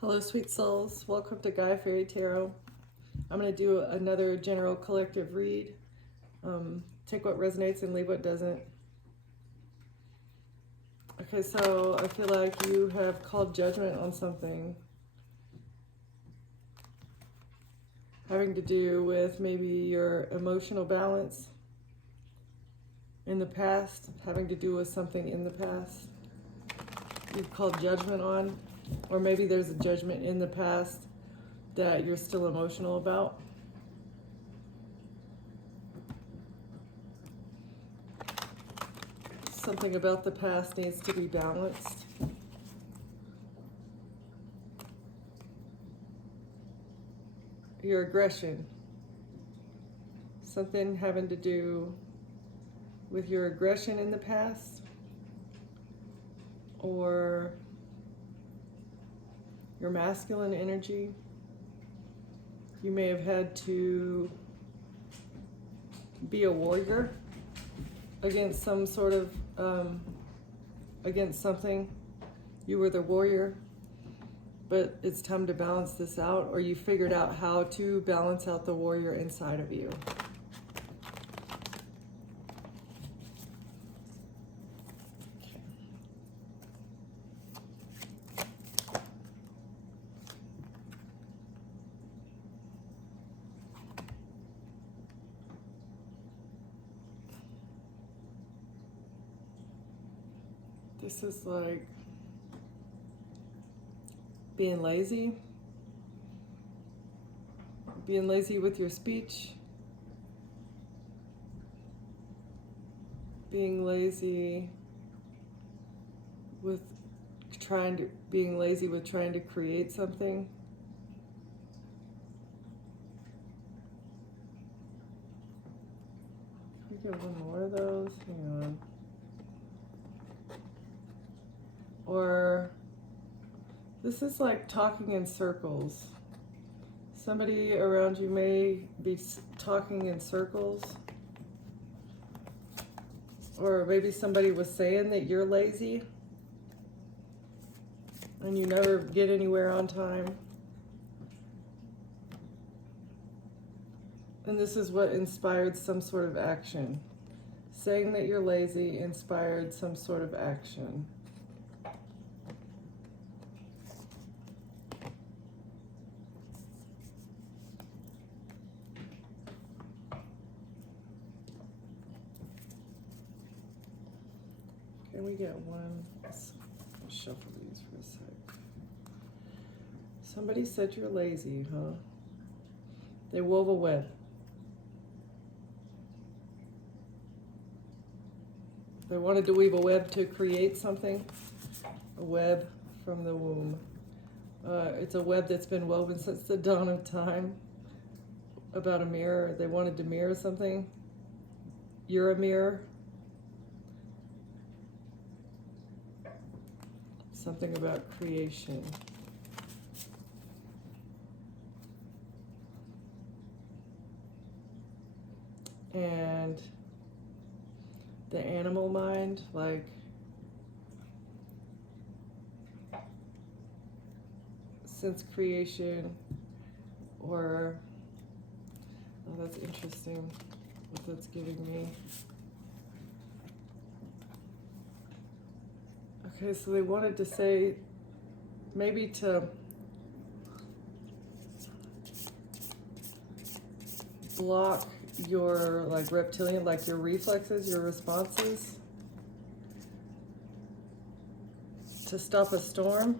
Hello, sweet souls. Welcome to Gaia Fairy Tarot. I'm going to do another general collective read. Take what resonates and leave what doesn't. Okay, so I feel like you have called judgment on something having to do with maybe your emotional balance in the past, having to do with something in the past you've called judgment on, or maybe there's a judgment in the past that you're still emotional about. Something about the past needs to be balanced. Your aggression. Something having to do with your aggression in the past, or your masculine energy. You may have had to be a warrior against some sort of, against something. You were the warrior, but it's time to balance this out, or you figured out how to balance out the warrior inside of you. This is like being lazy with your speech, being lazy with trying to create something. Can we get one more of those? Hang on. Or this is like talking in circles. Somebody around you may be talking in circles. Or maybe somebody was saying that you're lazy and you never get anywhere on time. And this is what inspired some sort of action. Saying that you're lazy inspired some sort of action. Can we get one? Let's shuffle these for a sec. Somebody said you're lazy, huh? They wove a web. They wanted to weave a web to create something. A web from the womb. It's a web that's been woven since the dawn of time. About a mirror. They wanted to mirror something. You're a mirror. Something about creation. And the animal mind, like since creation, or, oh, that's interesting what that's giving me. Okay, so they wanted to say, maybe to block your like reptilian, like your reflexes, your responses, to stop a storm,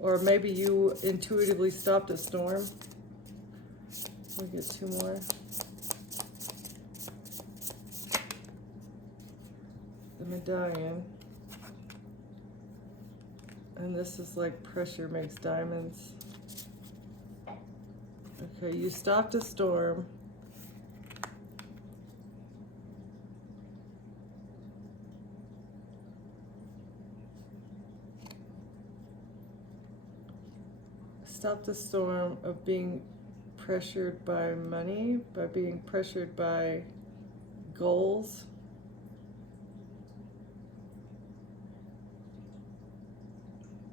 or maybe you intuitively stopped a storm. We'll get two more. The medallion. And this is like pressure makes diamonds. Okay, you stopped a storm. Stopped the storm of being pressured by money, by being pressured by goals.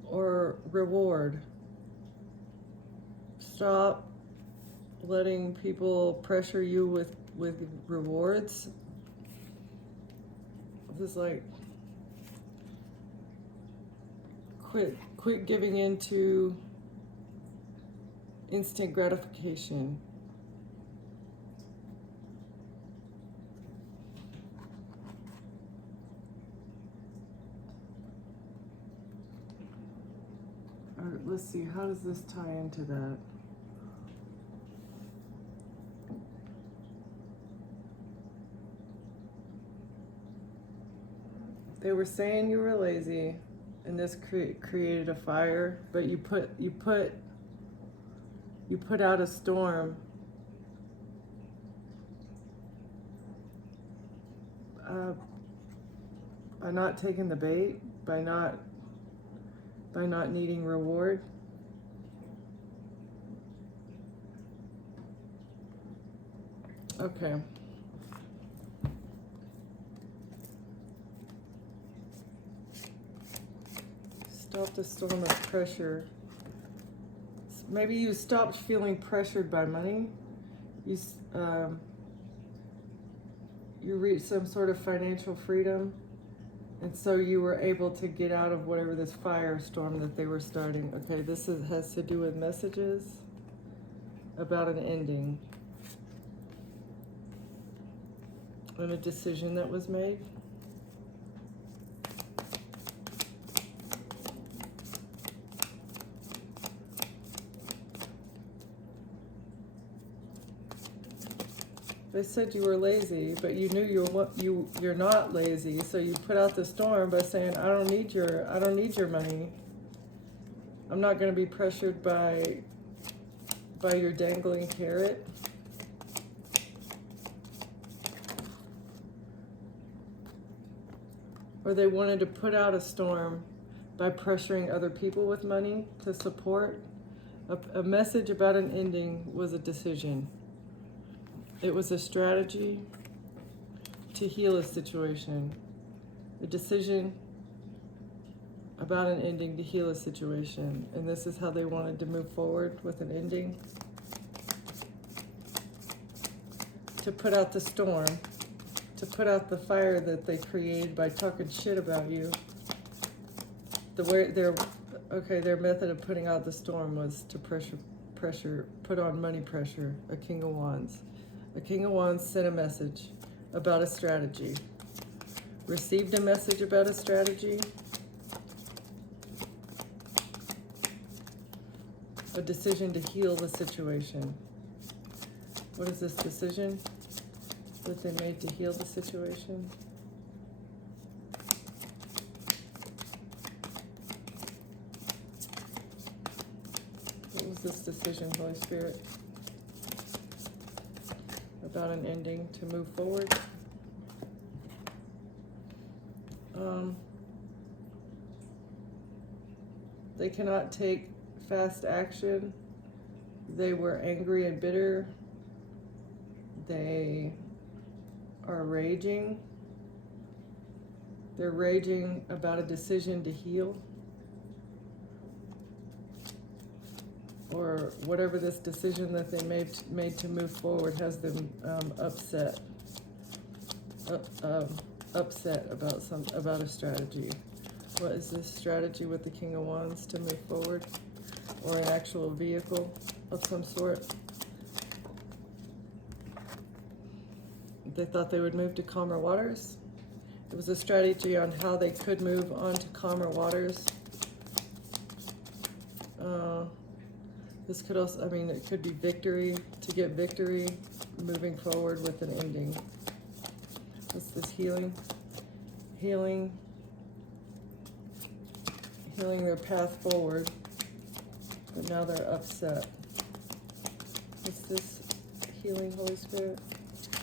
Or for reward. Stop letting people pressure you with rewards. This is like quit giving in to instant gratification. All right, let's see, how does this tie into that? They were saying you were lazy, and this created a fire, but you put out a storm. By not taking the bait, by not needing reward. Okay. Stop the storm of pressure. Maybe you stopped feeling pressured by money. You reached some sort of financial freedom, and so you were able to get out of whatever this firestorm that they were starting. Okay, this has to do with messages about an ending and a decision that was made. They said you were lazy, but you knew you're not lazy, so you put out the storm by saying, I don't need your money. I'm not going to be pressured by your dangling carrot. Or they wanted to put out a storm by pressuring other people with money to support. A message about an ending was a decision. It was a strategy to heal a situation. A decision about an ending to heal a situation. And this is how they wanted to move forward with an ending. To put out the storm. To put out the fire that they created by talking shit about you. Their method of putting out the storm was to put on money pressure. A King of Wands. A King of Wands sent a message about a strategy. Received a message about a strategy. A decision to heal the situation. What is this decision that they made to heal the situation? What was this decision, Holy Spirit? About an ending to move forward. They cannot take fast action. They were angry and bitter. They are raging. They're raging about a decision to heal. Or whatever this decision that they made to move forward has them upset about a strategy. What is this strategy with the King of Wands to move forward? Or an actual vehicle of some sort? They thought they would move to calmer waters. It was a strategy on how they could move on to calmer waters. This could also, it could be victory, to get victory, moving forward with an ending. What's this healing? Healing their path forward, but now they're upset. What's this healing, Holy Spirit?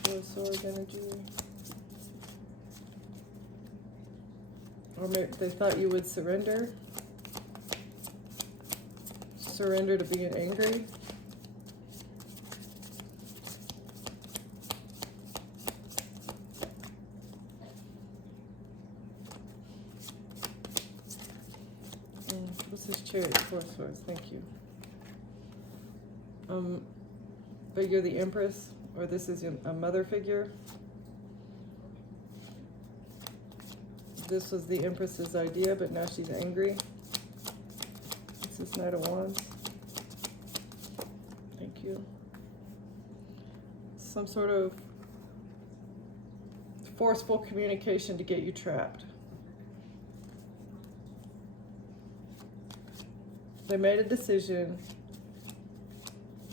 Four of Swords energy. Or maybe they thought you would surrender. Surrender to being angry. What's this Chariot? Four of Swords. Thank you. But you're the Empress, or this is a mother figure. This was the Empress's idea, but now she's angry. This is Knight of Wands. Thank you. Some sort of forceful communication to get you trapped. They made a decision,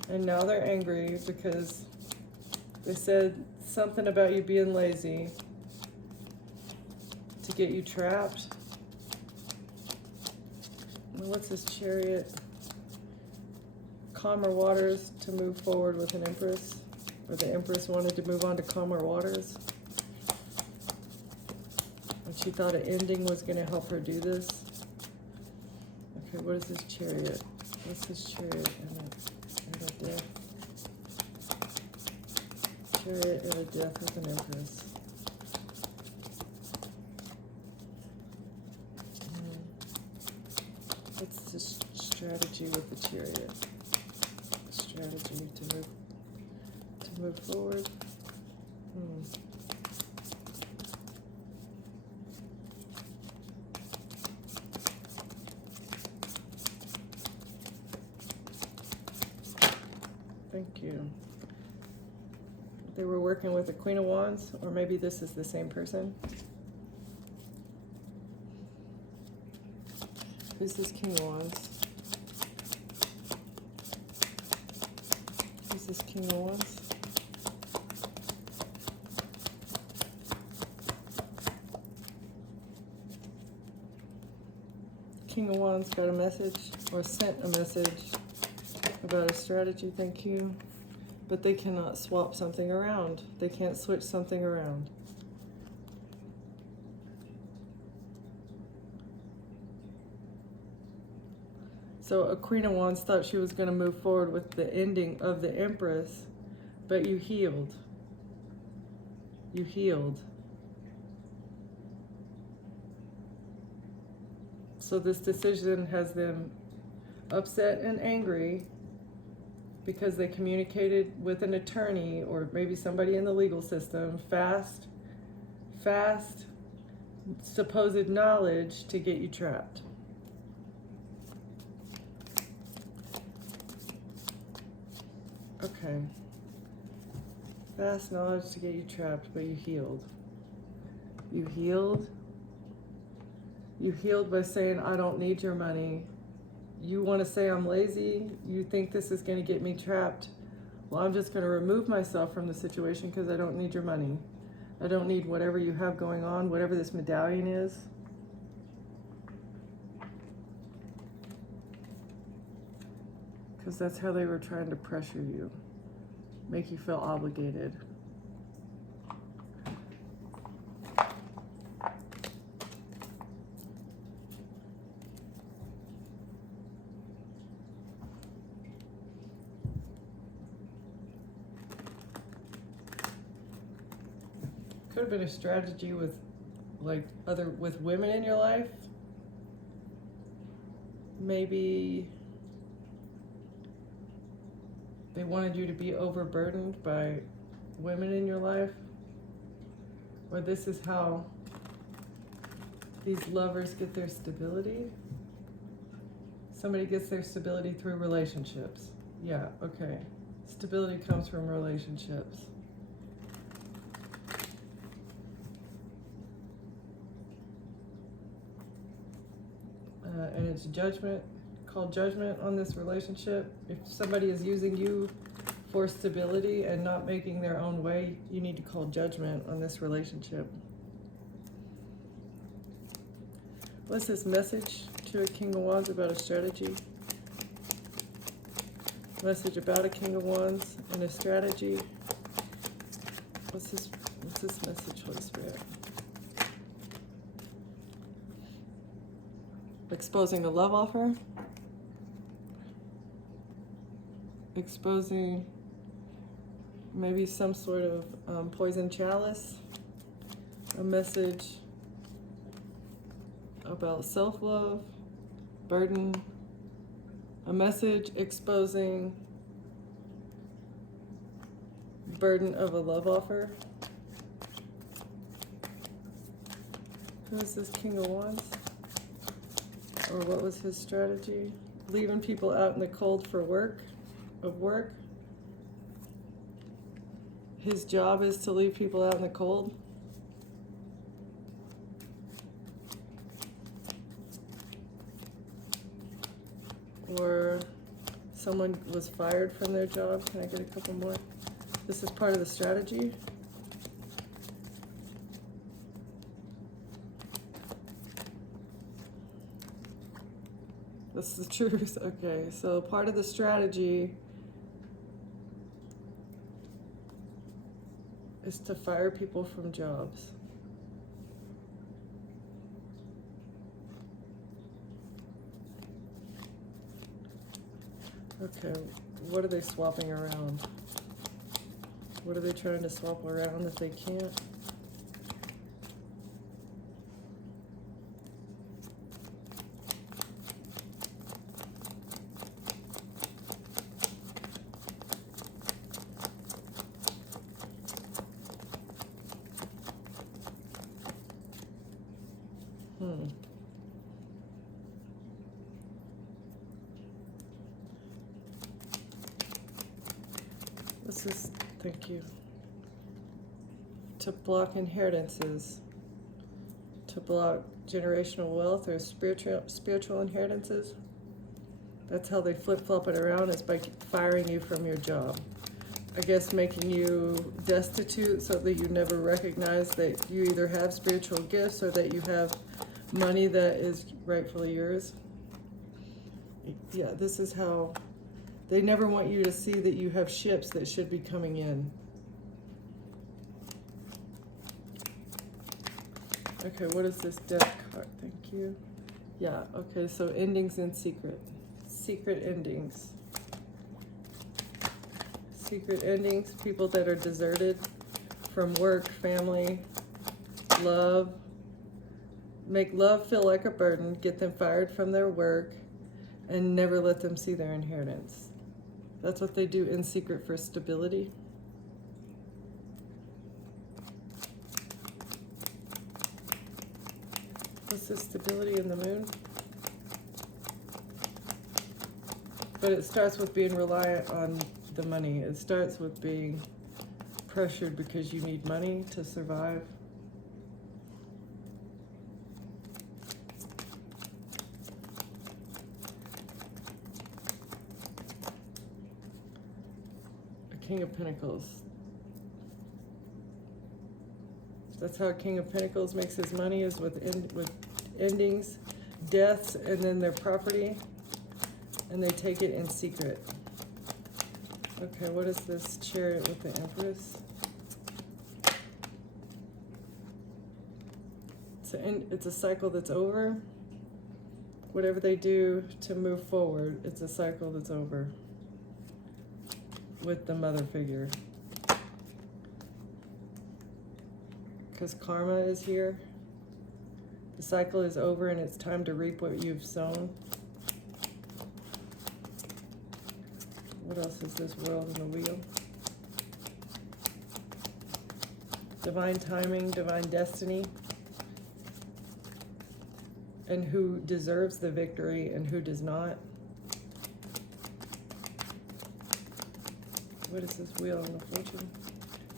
and now they're angry because they said something about you being lazy to get you trapped. What's this Chariot? Calmer waters to move forward with an Empress, or the Empress wanted to move on to calmer waters. And she thought an ending was going to help her do this. Okay, what is this Chariot? What's this Chariot and a Death? Chariot and a Death with an Empress. What's this strategy with the Chariot? Strategy to move forward. Thank you. They were working with the Queen of Wands, or maybe this is the same person. Who's this King of Wands? Who's this King of Wands? King of Wands got a message, or sent a message about a strategy, thank you. But they cannot swap something around. They can't switch something around. So a Queen of Wands thought she was going to move forward with the ending of the Empress, but you healed. You healed. So this decision has them upset and angry because they communicated with an attorney or maybe somebody in the legal system, fast, supposed knowledge to get you trapped. Okay. Fast knowledge to get you trapped, but you healed. You healed. You healed by saying, I don't need your money. You want to say I'm lazy? You think this is going to get me trapped? Well, I'm just going to remove myself from the situation because I don't need your money. I don't need whatever you have going on, whatever this medallion is. Because that's how they were trying to pressure you, make you feel obligated. Could have been a strategy with with women in your life. Maybe they wanted you to be overburdened by women in your life. Or this is how these lovers get their stability. Somebody gets their stability through relationships. Yeah, okay. Stability comes from relationships. And it's judgment, called judgment on this relationship. If somebody is using you for stability and not making their own way, you need to call judgment on this relationship. What's this message to a King of Wands about a strategy? Message about a King of Wands and a strategy. What's this message, Holy Spirit? Exposing a love offer. Exposing maybe some sort of poison chalice. A message about self-love. burden, a message exposing burden of a love offer. Who is this King of Wands? Or what was his strategy? Leaving people out in the cold for work. His job is to leave people out in the cold. Or someone was fired from their job. Can I get a couple more? This is part of the strategy. This is the truth. Okay, so part of the strategy is to fire people from jobs. Okay, what are they swapping around? What are they trying to swap around that they can't? This is, thank you. To block inheritances, to block generational wealth or spiritual inheritances. That's how they flip-flop it around, is by firing you from your job. I guess making you destitute so that you never recognize that you either have spiritual gifts or that you have money that is rightfully yours. Yeah, this is how they never want you to see that you have ships that should be coming in. Okay, what is this death card? Thank you. Yeah, okay, so endings in secret. Secret endings. Secret endings, people that are deserted from work, family, love. Make love feel like a burden, get them fired from their work, and never let them see their inheritance. That's what they do in secret for stability. What's this stability in the moon? But it starts with being reliant on the money. It starts with being pressured because you need money to survive. King of Pentacles. That's how a King of Pentacles makes his money, is with endings, deaths, and then their property, and they take it in secret. Okay, what is this Chariot with the Empress? It's a cycle that's over. Whatever they do to move forward, it's a cycle that's over. With the mother figure. Because karma is here. The cycle is over and it's time to reap what you've sown. What else is this World in the Wheel? Divine timing, divine destiny. And who deserves the victory and who does not. What is this Wheel in the Fortune?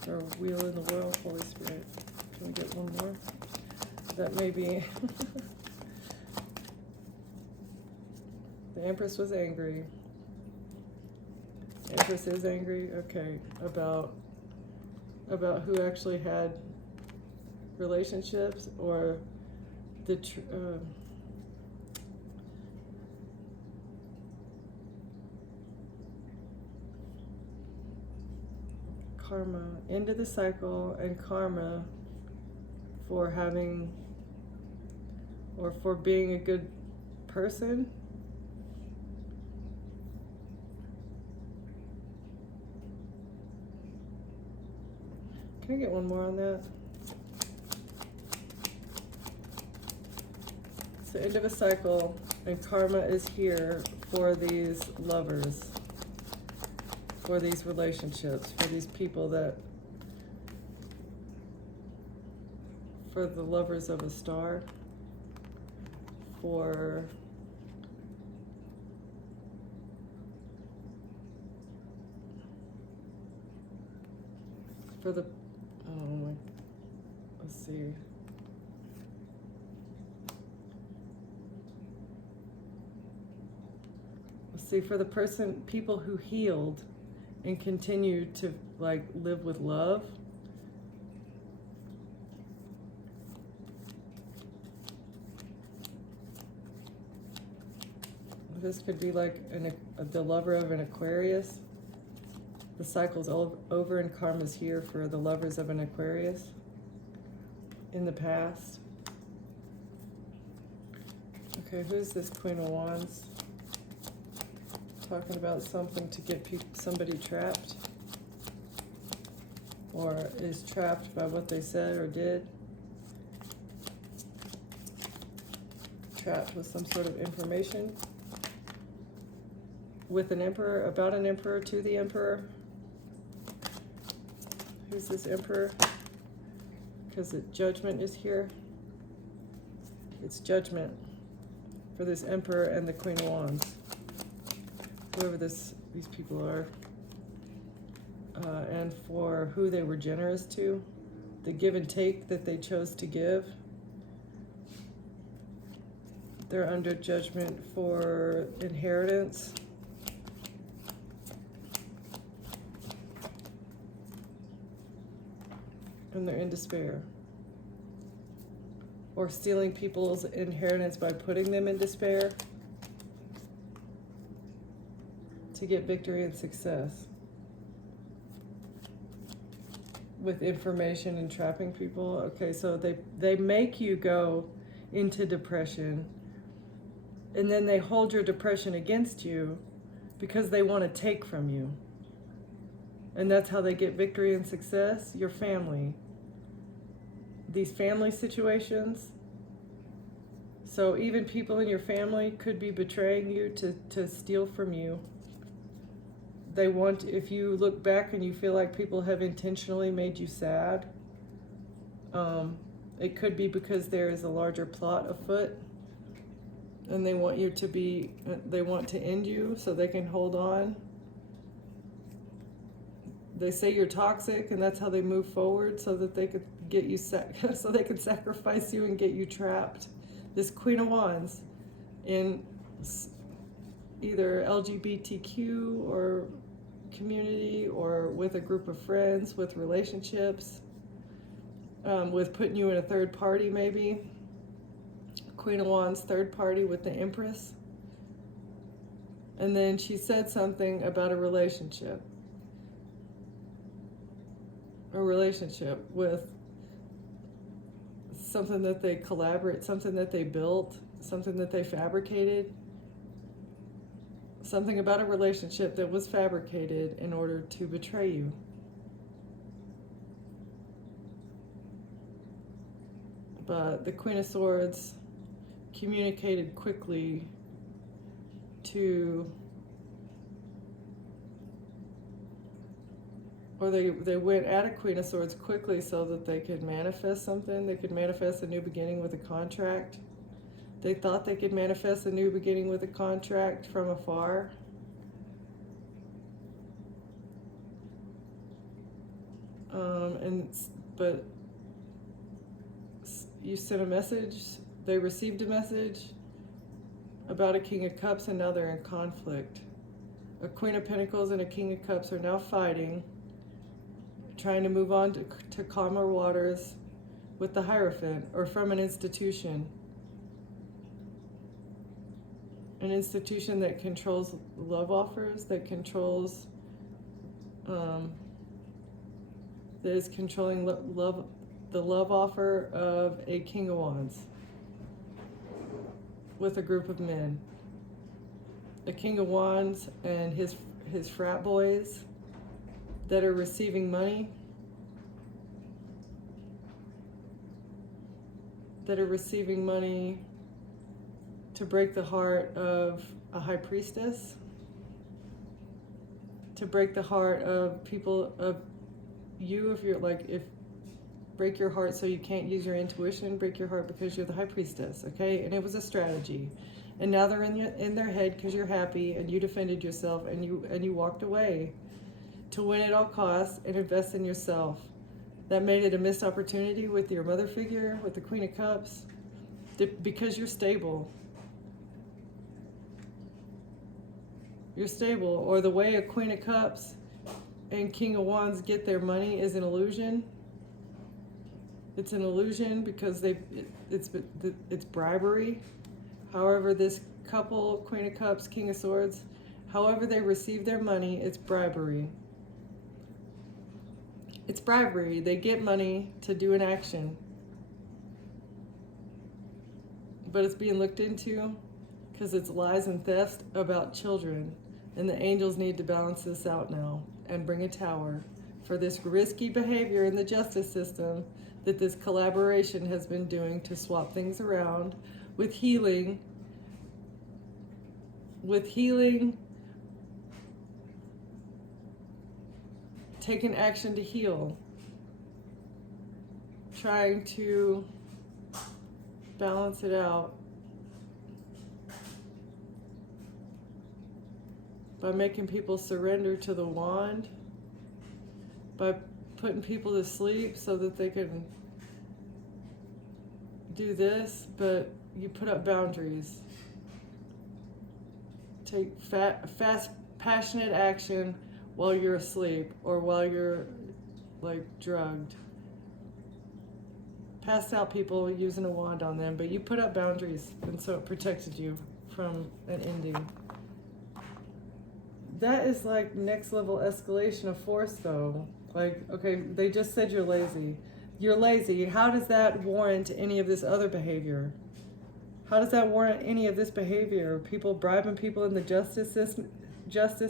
Or Wheel in the World, Holy Spirit? Can we get one more? That may be... The Empress was angry. Empress is angry? Okay. About who actually had relationships, or the... karma, end of the cycle, and karma for having, or for being a good person. Can I get one more on that? It's the end of a cycle. And karma is here for these lovers, for these relationships, for these people that, for the lovers of a star, for the, let's see. Let's see, for the people who healed and continue to like live with love. This could be like the lover of an Aquarius. The cycle's over and karma's here for the lovers of an Aquarius in the past. Okay, who's this Queen of Wands? Talking about something to get somebody trapped, or is trapped by what they said or did. Trapped with some sort of information. With an emperor, about an emperor, to the emperor. Who's this emperor? Because judgment is here. It's judgment for this emperor and the Queen of Wands. Whoever these people are. And for who they were generous to. The give and take that they chose to give. They're under judgment for inheritance. And they're in despair. Or stealing people's inheritance by putting them in despair to get victory and success. With information and trapping people. Okay, so they make you go into depression, and then they hold your depression against you because they want to take from you. And that's how they get victory and success. Your family. These family situations. So even people in your family could be betraying you to steal from you. They want, if you look back and you feel like people have intentionally made you sad, it could be because there is a larger plot afoot. And they want you to be, they want to end you so they can hold on. They say you're toxic, and that's how they move forward, so that they could get you so they could sacrifice you and get you trapped. This Queen of Wands in either LGBTQ or community, or with a group of friends, with relationships, with putting you in a third party maybe. Queen of Wands, third party with the Empress. And then she said something about a relationship. A relationship with something that they collaborate, something that they built, something that they fabricated. Something about a relationship that was fabricated in order to betray you. But the Queen of Swords communicated quickly to, or they went at a Queen of Swords quickly so that they could manifest something. They could manifest a new beginning with a contract. They thought they could manifest a new beginning with a contract from afar. But you sent a message, they received a message about a King of Cups, and now they're in conflict. A Queen of Pentacles and a King of Cups are now fighting, trying to move on to calmer waters with the Hierophant, or from an institution. An institution that controls love offers, that controls, that is controlling the love offer of a King of Wands with a group of men. A King of Wands and his frat boys that are receiving money, to break the heart of a high priestess, to break the heart of people, of you, if you're like, if break your heart so you can't use your intuition, break your heart because you're the high priestess, okay? And it was a strategy. And now they're in their head because you're happy and you defended yourself and you walked away to win at all costs and invest in yourself. That made it a missed opportunity with your mother figure, with the Queen of Cups, because you're stable. You're stable. Or the way a Queen of Cups and King of Wands get their money is an illusion. It's an illusion because it's bribery. However, this couple, Queen of Cups, King of Swords, however they receive their money, it's bribery. It's bribery. They get money to do an action. But it's being looked into because it's lies and theft about children. And the angels need to balance this out now and bring a tower for this risky behavior in the justice system that this collaboration has been doing to swap things around with healing, taking action to heal, trying to balance it out by making people surrender to the wand, by putting people to sleep so that they can do this, but you put up boundaries. Take fast, passionate action while you're asleep or while you're like drugged. Passed out people using a wand on them, but you put up boundaries, and so it protected you from an ending. That is like next level escalation of force though. Like, okay, they just said you're lazy. You're lazy. How does that warrant any of this other behavior? How does that warrant any of this behavior? People bribing people in the justice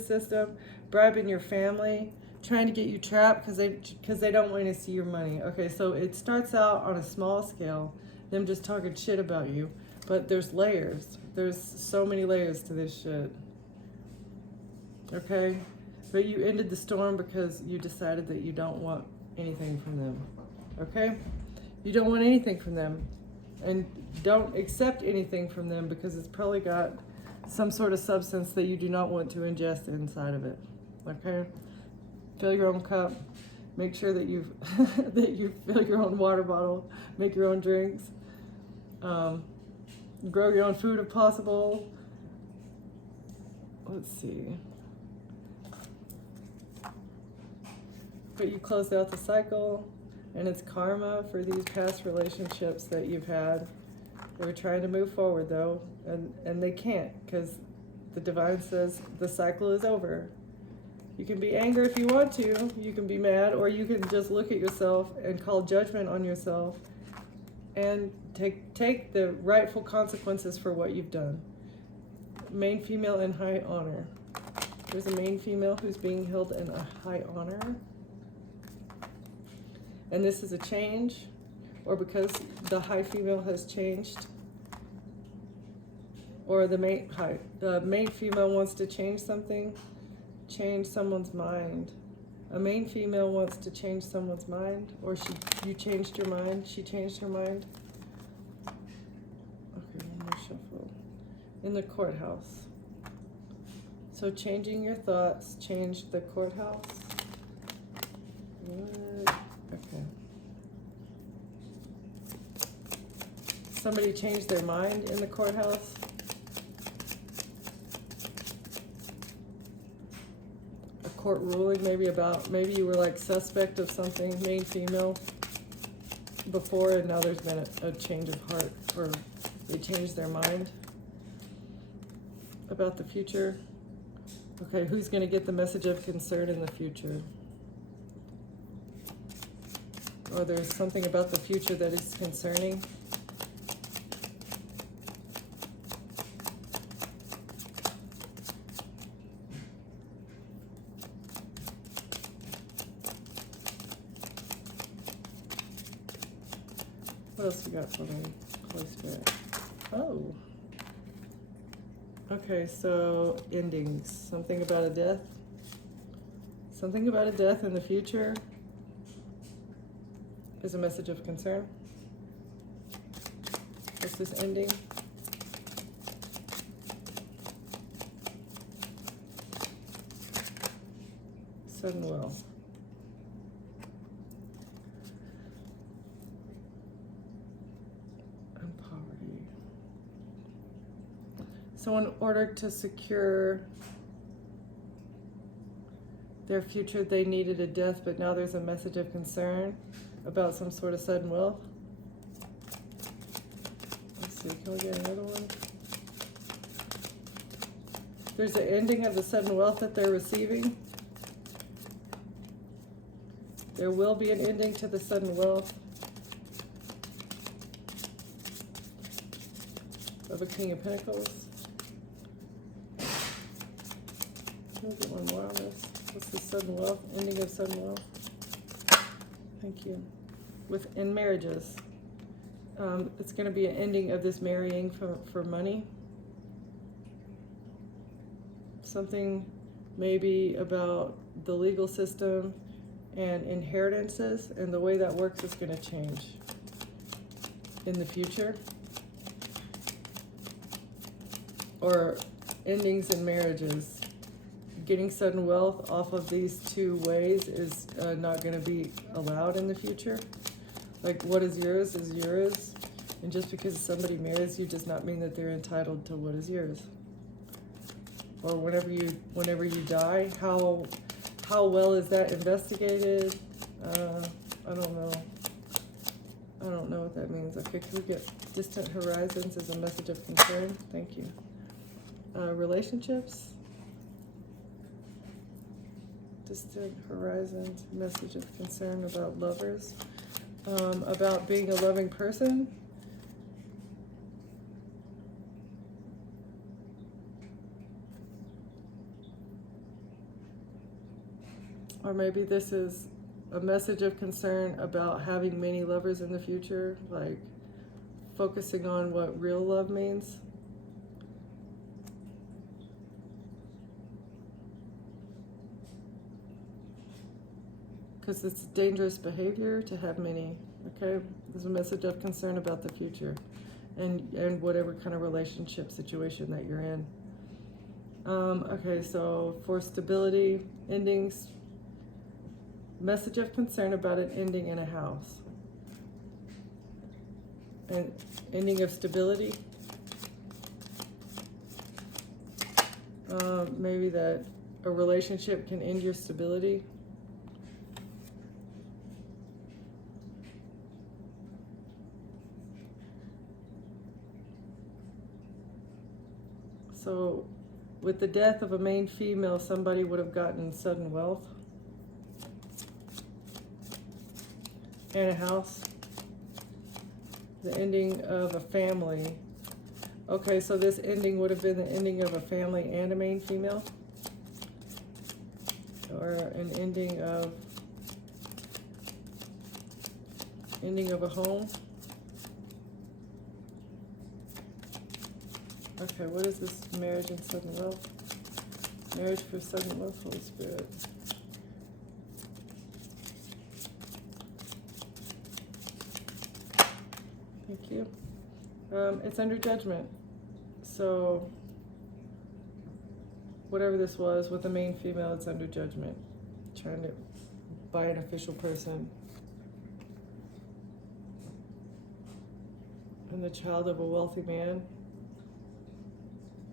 system, bribing your family, trying to get you trapped because they don't want to see your money. Okay, so it starts out on a small scale, them just talking shit about you, but there's layers. There's so many layers to this shit. Okay? But you ended the storm because you decided that you don't want anything from them. Okay? You don't want anything from them. And don't accept anything from them because it's probably got some sort of substance that you do not want to ingest inside of it. Okay? Fill your own cup. Make sure that you that you fill your own water bottle. Make your own drinks. Grow your own food if possible. Let's see. But you closed out the cycle, and it's karma for these past relationships that you've had. They're trying to move forward though, and they can't because the divine says the cycle is over. You can be angry if you want to, you can be mad, or you can just look at yourself and call judgment on yourself and take the rightful consequences for what you've done. Main female in high honor. There's a main female who's being held in a high honor. And this is a change, or because the high female has changed, or the main female wants to change something, change someone's mind. A main female wants to change someone's mind, or you changed your mind, she changed her mind. Okay, one more shuffle. In the courthouse. So changing your thoughts changed the courthouse. What? Okay. Somebody changed their mind in the courthouse. A court ruling maybe you were like suspect of something, main female, before, and now there's been a change of heart, or they changed their mind about the future. Okay, who's going to get the message of concern in the future? Or there's something about the future that is concerning. What else we got for the Holy Spirit? Oh. Okay, so endings. Something about a death. Something about a death in the future is a message of concern. What's this ending? Sudden wealth. And poverty. So in order to secure their future, they needed a death, but now there's a message of concern about some sort of sudden wealth. Let's see, can we get another one? There's an ending of the sudden wealth that they're receiving. There will be an ending to the sudden wealth of a King of Pentacles. Can we get one more on this? What's the sudden wealth? Ending of sudden wealth. Thank you. Within marriages, it's going to be an ending of this marrying for money. Something maybe about the legal system and inheritances, and the way that works is going to change in the future. Or endings in marriages. Getting sudden wealth off of these two ways is not going to be allowed in the future. Like, what is yours, and just because somebody marries you does not mean that they're entitled to what is yours. Or whenever you die, how well is that investigated? I don't know. I don't know what that means. Okay, can we get distant horizons as a message of concern? Thank you. Relationships. Distant horizons, message of concern about lovers. About being a loving person. Or maybe this is a message of concern about having many lovers in the future, like focusing on what real love means. Because it's dangerous behavior to have many, okay? There's a message of concern about the future and whatever kind of relationship situation that you're in. Okay, so for stability, endings, message of concern about an ending in a house. An ending of stability. Maybe that a relationship can end your stability. So with the death of a main female, somebody would have gotten sudden wealth and a house. The ending of a family. Okay, so this ending would have been the ending of a family and a main female. Or an ending of a home. Okay, what is this marriage and sudden wealth? Marriage for sudden wealth, Holy Spirit. Thank you. It's under judgment. So whatever this was with the main female, it's under judgment. Trying to buy an official person. And the child of a wealthy man.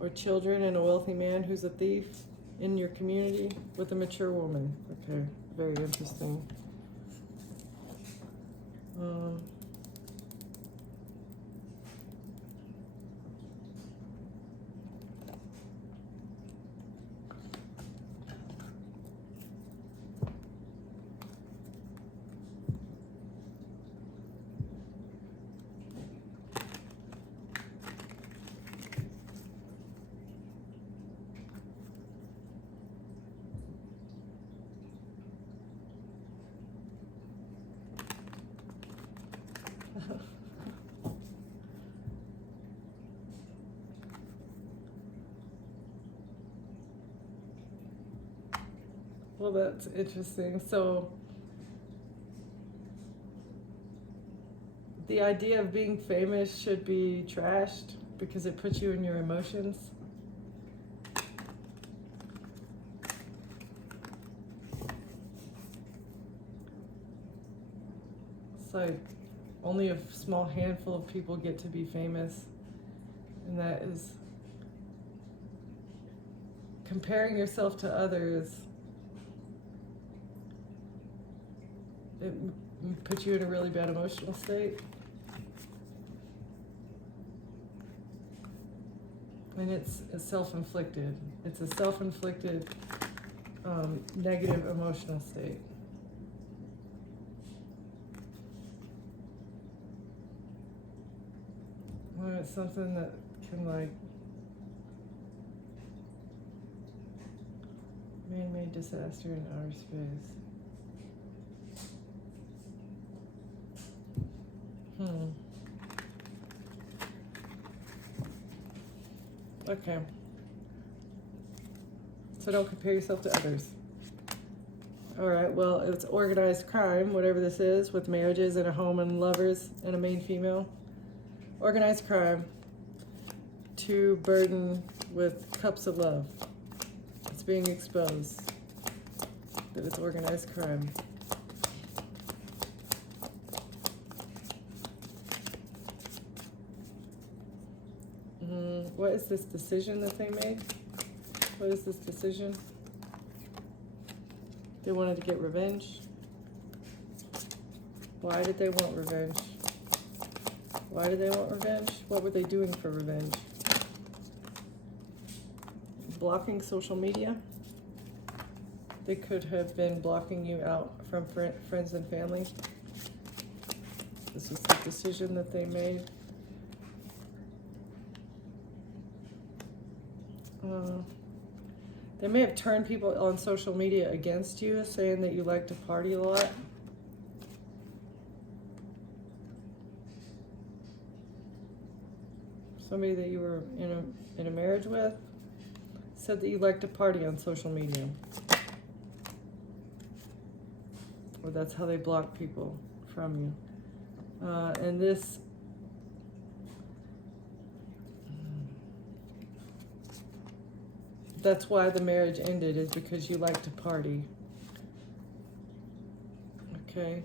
Or children and a wealthy man who's a thief in your community with a mature woman. Okay, very interesting. Well, that's interesting. So, the idea of being famous should be trashed because it puts you in your emotions. It's like only a small handful of people get to be famous, and that is comparing yourself to others. It puts you in a really bad emotional state. And it's self-inflicted. It's a self-inflicted negative emotional state. When it's something that can, like, man-made disaster in outer space. Okay. So don't compare yourself to others. Alright, well, it's organized crime, whatever this is, with marriages and a home and lovers and a main female. Organized crime to burden with cups of love. It's being exposed that it's organized crime. What is this decision that they made? What is this decision? They wanted to get revenge. Why did they want revenge? Why did they want revenge? What were they doing for revenge? Blocking social media? They could have been blocking you out from friends and family. This was the decision that they made. They may have turned people on social media against you, saying that you like to party a lot. Somebody that you were in a marriage with said that you like to party on social media. Or that's how they block people from you. And this that's why the marriage ended, is because you like to party. Okay.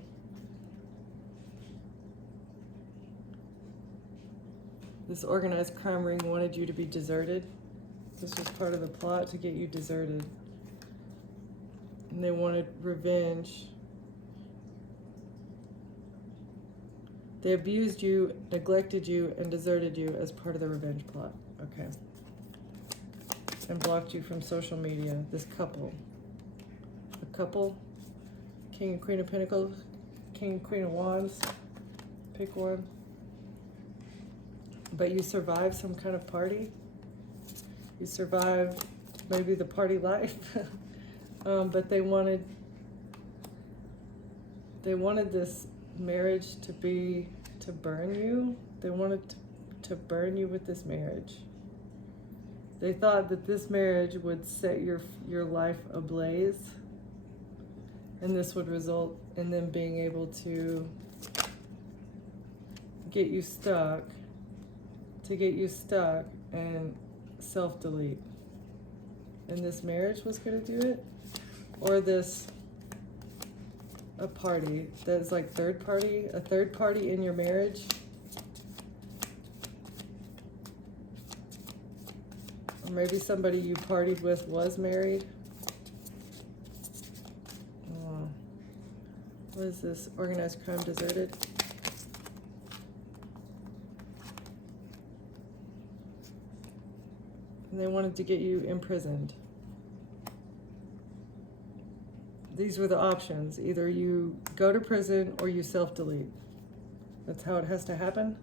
This organized crime ring wanted you to be deserted. This was part of the plot to get you deserted. And they wanted revenge. They abused you, neglected you, and deserted you as part of the revenge plot. Okay. And blocked you from social media. This couple. A couple. King and Queen of Pentacles. King and Queen of Wands. Pick one. But you survived some kind of party. You survived maybe the party life. But they wanted this marriage to burn you. They wanted to burn you with this marriage. They thought that this marriage would set your life ablaze, and this would result in them being able to get you stuck and self-delete. And this marriage was going to do it? Or a party that is like a third party in your marriage? Or maybe somebody you partied with was married? What is this? Organized crime deserted? And they wanted to get you imprisoned. These were the options. Either you go to prison or you self-delete. That's how it has to happen.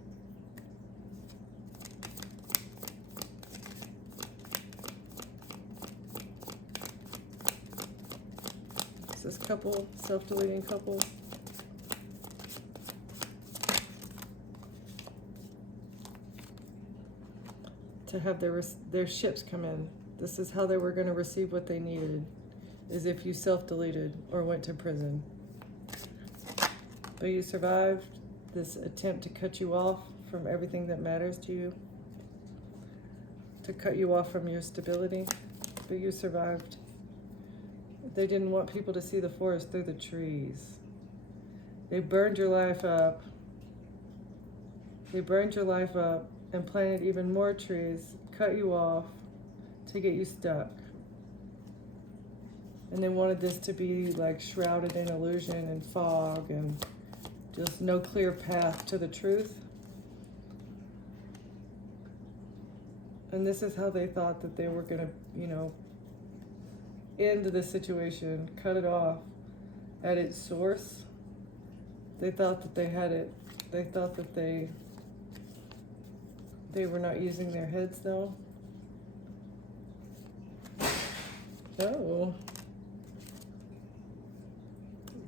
Is this couple, self-deleting couple? To have their ships come in. This is how they were going to receive what they needed. is if you self-deleted or went to prison. But you survived this attempt to cut you off from everything that matters to you, to cut you off from your stability, but you survived. They didn't want people to see the forest through the trees. They burned your life up. They burned your life up and planted even more trees, cut you off to get you stuck. And they wanted this to be like shrouded in illusion and fog and just no clear path to the truth. And this is how they thought that they were gonna, end the situation, cut it off at its source. They thought that they had it. They thought that they were not using their heads though. Oh.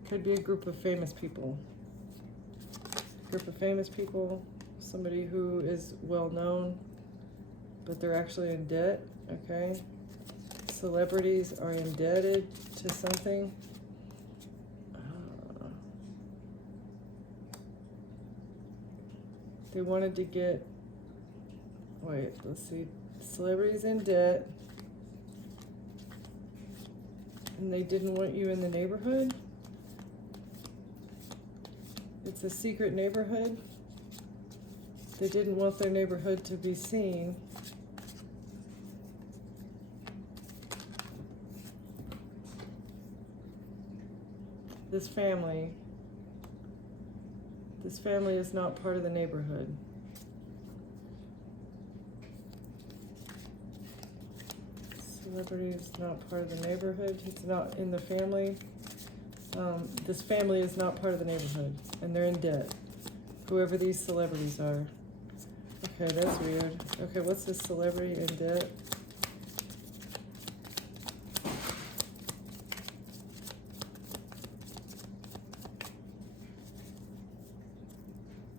Could be a group of famous people. Group of famous people, somebody who is well known, but they're actually in debt, okay? Celebrities are indebted to something. They wanted to get, let's see, celebrities in debt, and they didn't want you in the neighborhood. It's a secret neighborhood. They didn't want their neighborhood to be seen. This family is not part of the neighborhood. Celebrity is not part of the neighborhood. It's not in the family. This family is not part of the neighborhood, and they're in debt. Whoever these celebrities are. Okay, that's weird. Okay, what's this celebrity in debt?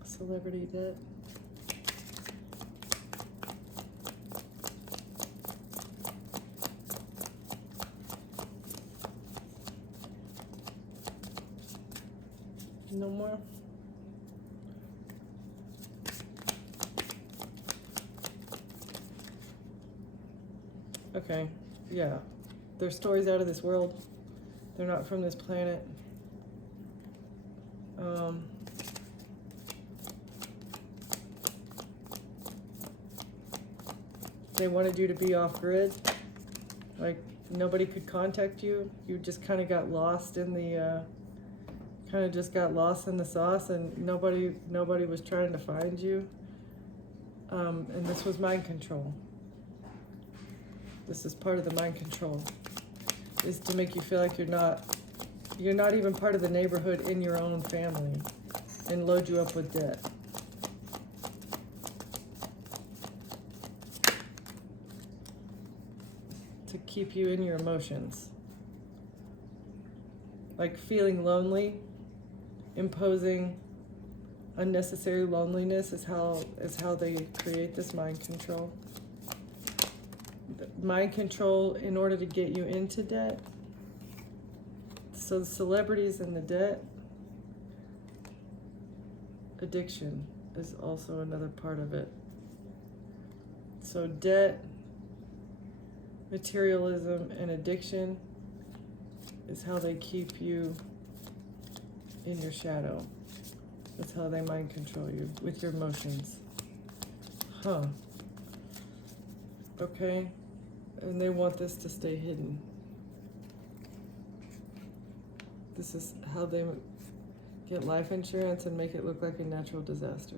Celebrity debt. No more. Okay, yeah. Their stories out of this world. They're not from this planet. They wanted you to be off grid. Like nobody could contact you. You just kind of got lost in the sauce, and nobody was trying to find you. And this was mind control. This is part of the mind control, is to make you feel like you're not even part of the neighborhood in your own family, and load you up with debt. To keep you in your emotions. Like feeling lonely, imposing unnecessary loneliness is how they create this mind control. Mind control in order to get you into debt. So the celebrities in the debt. Addiction is also another part of it. So debt, materialism, and addiction is how they keep you in your shadow. That's how they mind control you, with your emotions. Huh. Okay. And they want this to stay hidden. This is how they get life insurance and make it look like a natural disaster.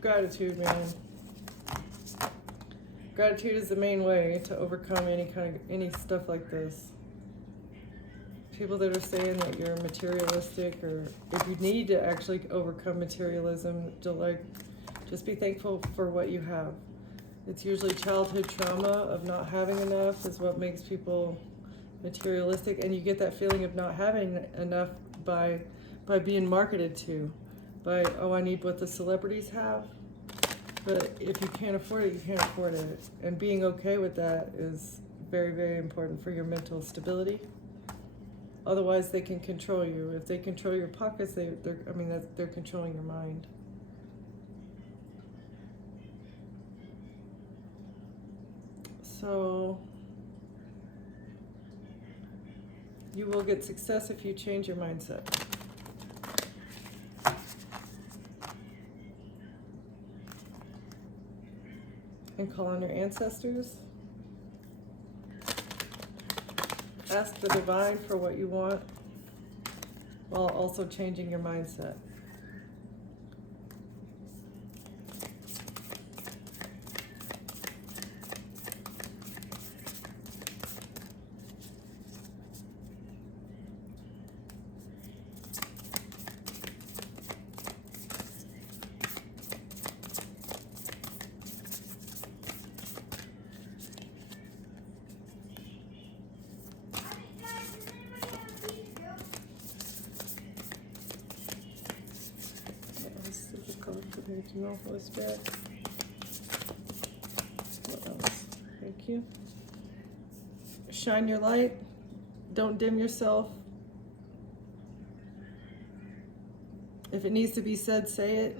Gratitude, man. Gratitude is the main way to overcome any stuff like this. people that are saying that you're materialistic, or if you need to actually overcome materialism, to like, just be thankful for what you have. It's usually childhood trauma of not having enough is what makes people materialistic, and you get that feeling of not having enough by being marketed to, by, oh, I need what the celebrities have. But if you can't afford it, you can't afford it. And being okay with that is very, very important for your mental stability. Otherwise, they can control you. If they control your pockets, they're controlling your mind. So you will get success if you change your mindset. And call on your ancestors. Ask the divine for what you want while also changing your mindset. Holy Spirit. What else? Thank you. Shine your light. Don't dim yourself. If it needs to be said, say it.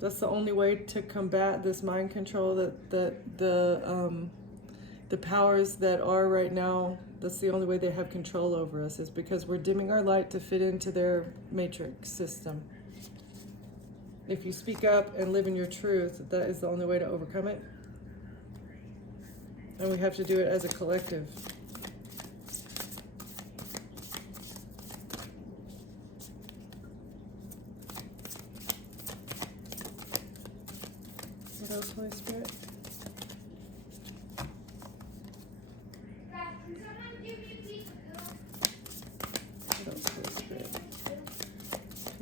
That's the only way to combat this mind control that the powers that are right now. That's the only way they have control over us, is because we're dimming our light to fit into their matrix system. If you speak up and live in your truth, that is the only way to overcome it. And we have to do it as a collective. What else, Holy Spirit? What else, Holy Spirit?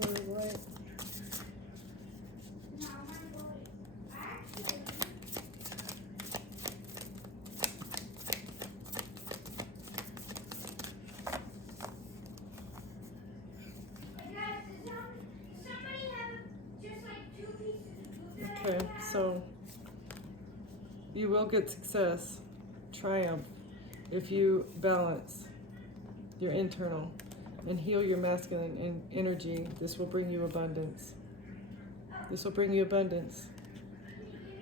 Color light. Okay, so you will get success, triumph, if you balance your internal and heal your masculine energy. This will bring you abundance. This will bring you abundance.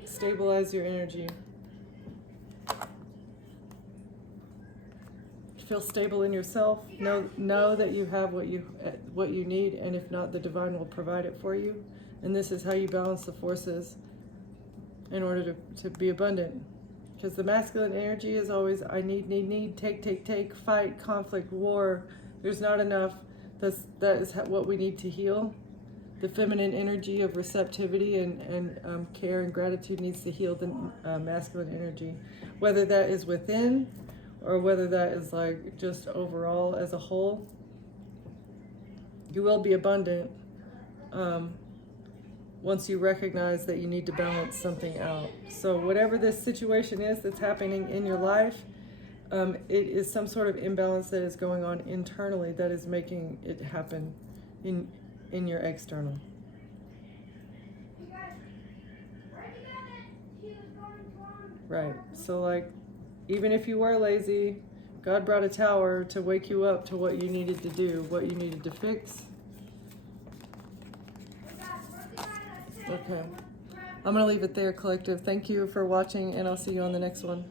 Stabilize your energy. Feel stable in yourself. Know that you have what you need, and if not, the divine will provide it for you. And this is how you balance the forces in order to be abundant. Because the masculine energy is always, I need, take, fight, conflict, war. There's not enough. That is what we need to heal. The feminine energy of receptivity and care and gratitude needs to heal the masculine energy. Whether that is within or whether that is like just overall as a whole, you will be abundant. Once you recognize that you need to balance something out. So whatever this situation is that's happening in your life, it is some sort of imbalance that is going on internally that is making it happen in your external. Right. So like, even if you were lazy, God brought a tower to wake you up to what you needed to do, what you needed to fix. Okay. I'm going to leave it there, collective. Thank you for watching, and I'll see you on the next one.